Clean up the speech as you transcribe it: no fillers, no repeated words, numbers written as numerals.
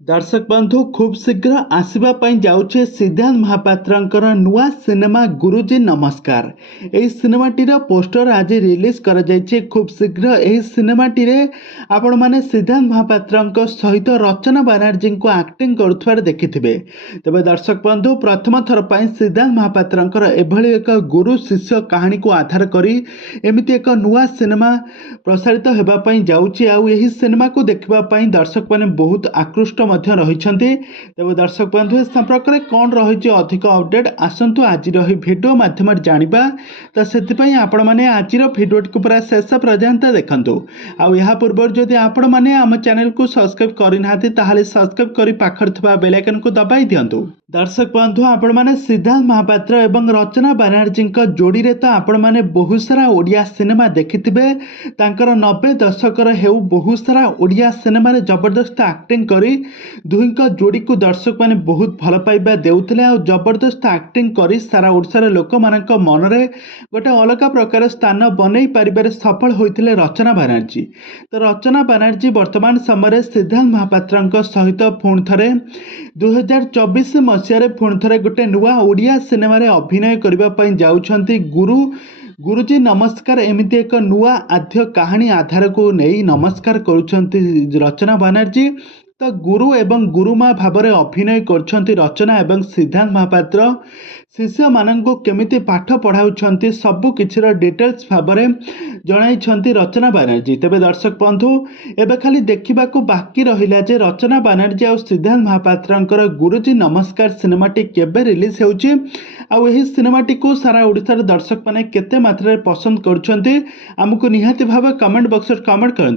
दर्शक बंधु खूब शीघ्र आसवा जाऊे सिद्धांत महापात्र नुआ सिनेमा गुरुजी नमस्कार। यह सिनेमाटीर पोस्टर आज रिलीज कर खूब शीघ्र यह सिनेमाटी आपण मैंने सिद्धांत महापात्र सहित रचना बानर्जी को एक्टिंग करुवार देखिथे। तेज दर्शक बंधु प्रथम थर पर सिद्धांत महापात्र एभली एक गुरु शिष्य कहानी को आधार करी एमती एक नुआ सिनेमा प्रसारित होगापी जाऊँगी। यही सिनेमा को देखापी दर्शक मैंने बहुत आकृष्ट रही। तेज दर्शक बंधु इस संपर्क में कौन रही अधिक अपडेट आसतु आज भिडियो माध्यम जाना। तो से आपण मैंने आज भिडियो को पूरा शेष पर्यंत देखु। आ पूर्व जदि आपण मैंने आम चैनल को सब्सक्राइब करना सब्सक्राइब कर पाखर बेल आइकन को दबाई दिंतु। दर्शक बंधु आपण मैंने सिद्धांत महापात्र एवं रचना बानर्जी जोड़ी रे तो आपण मैंने बहुत सारा ओडिया सिनेमा देखिथिबे। तांकर 90 दशकर हेउ बहुत सारा ओडिया सिनेमा रे जबरदस्त एक्टिंग करी दुहींका जोड़ी को दर्शक मैंने बहुत भल पाइबा देउथिले। आ जबरदस्त एक्टिंग करी सारा ओडिशार लोक मानक मन रे गोटे अलग प्रकार स्थान बनै पारिबारे सफल होइथिले रचना बानर्जी। तो रचना बानर्जी वर्तमान समय सिद्धांत महापात्र सहित पुणी थे 2024 मसीह पुणी थे गोटे नुआ ओडिया सिनेमा अभिनय करने जाउछंती गुरुजी नमस्कार। एमती एक नुआ आद्य कहानी आधार को नहीं नमस्कार करुछंती रचना बानर्जी। तो गुरु एवं गुरुमा भाव में अभिनय करछंती रचना एवं सिद्धांत महापात्र शिष्य मानक केमिति पाठ पढ़ाउछंती सबु किछिर डिटेल्स भाव में जणाइछंती रचना बानर्जी। तेबे दर्शक बंधु एबे खाली देखा बाकी रहिला जे रचना बानर्जी और सिद्धांत महापात्र गुरुजी नमस्कार सिनेमाटी केबे रिलीज होउची आ एही सिनेमाटी को सारा ओडिशार दर्शक माने केते मात्रा पसंद करुछंती आमको निहाती भाव कमेंट बॉक्स कमेंट करंतु।